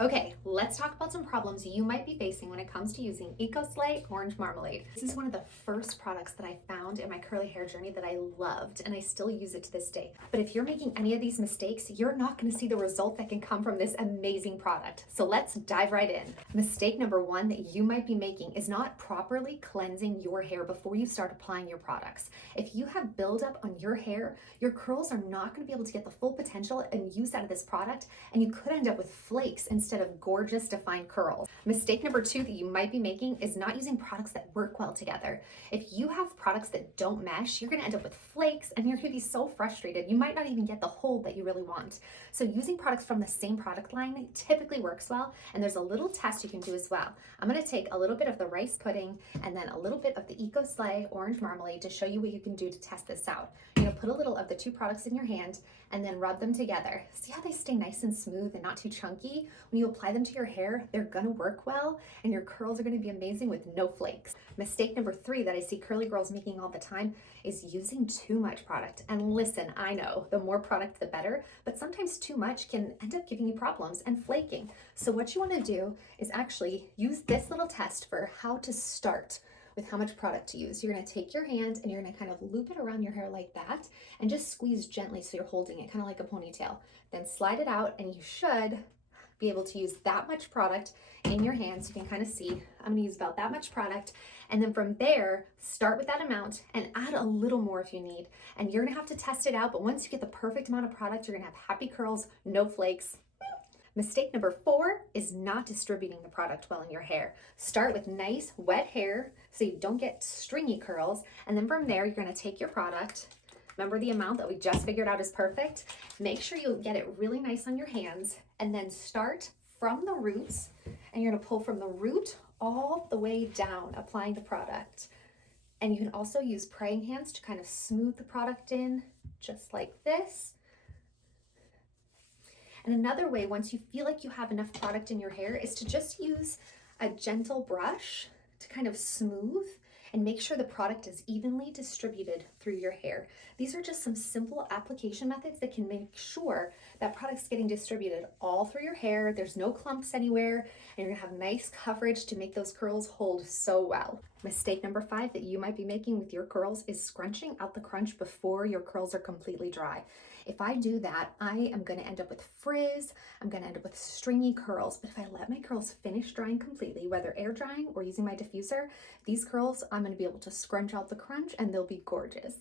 Okay, let's talk about some problems you might be facing when it comes to using Ecoslay Orange Marmalade. This is one of the first products that I found in my curly hair journey that I loved, and I still use it to this day. But if you're making any of these mistakes, you're not going to see the result that can come from this amazing product. So let's dive right in. Mistake number one that you might be making is not properly cleansing your hair before you start applying your products. If you have buildup on your hair, your curls are not going to be able to get the full potential and use out of this product, and you could end up with flakes instead of gorgeous defined curls. Mistake number two that you might be making is not using products that work well together. If you have products that don't mesh, you're gonna end up with flakes and you're gonna be so frustrated. You might not even get the hold that you really want. So using products from the same product line typically works well, and there's a little test you can do as well. I'm gonna take a little bit of the rice pudding and then a little bit of the Ecoslay Orange Marmalade to show you what you can do to test this out. You're gonna put a little of the two products in your hand and then rub them together. See how they stay nice and smooth and not too chunky? When you apply them to your hair, they're gonna work well and your curls are gonna be amazing with no flakes. Mistake number three that I see curly girls making all the time is using too much product. And listen, I know the more product, the better, but sometimes too much can end up giving you problems and flaking. So what you wanna do is actually use this little test for how to start with how much product to use. You're gonna take your hand and you're gonna kind of loop it around your hair like that and just squeeze gently so you're holding it kind of like a ponytail. Then slide it out and you should be able to use that much product in your hands. You can kind of see, I'm gonna use about that much product. And then from there, start with that amount and add a little more if you need. And you're gonna have to test it out, but once you get the perfect amount of product, you're gonna have happy curls, no flakes. Mistake number four is not distributing the product well in your hair. Start with nice wet hair so you don't get stringy curls. And then from there, you're gonna take your product. Remember the amount that we just figured out is perfect? Make sure you get it really nice on your hands and then start from the roots and you're gonna pull from the root all the way down, applying the product. And you can also use praying hands to kind of smooth the product in, just like this. And another way, once you feel like you have enough product in your hair, is to just use a gentle brush to kind of smooth and make sure the product is evenly distributed through your hair. These are just some simple application methods that can make sure that product's getting distributed all through your hair. There's no clumps anywhere, and you're gonna have nice coverage to make those curls hold so well. Mistake number five that you might be making with your curls is scrunching out the crunch before your curls are completely dry. If I do that, I am gonna end up with frizz, I'm gonna end up with stringy curls, but if I let my curls finish drying completely, whether air drying or using my diffuser, these curls, I'm gonna be able to scrunch out the crunch and they'll be gorgeous.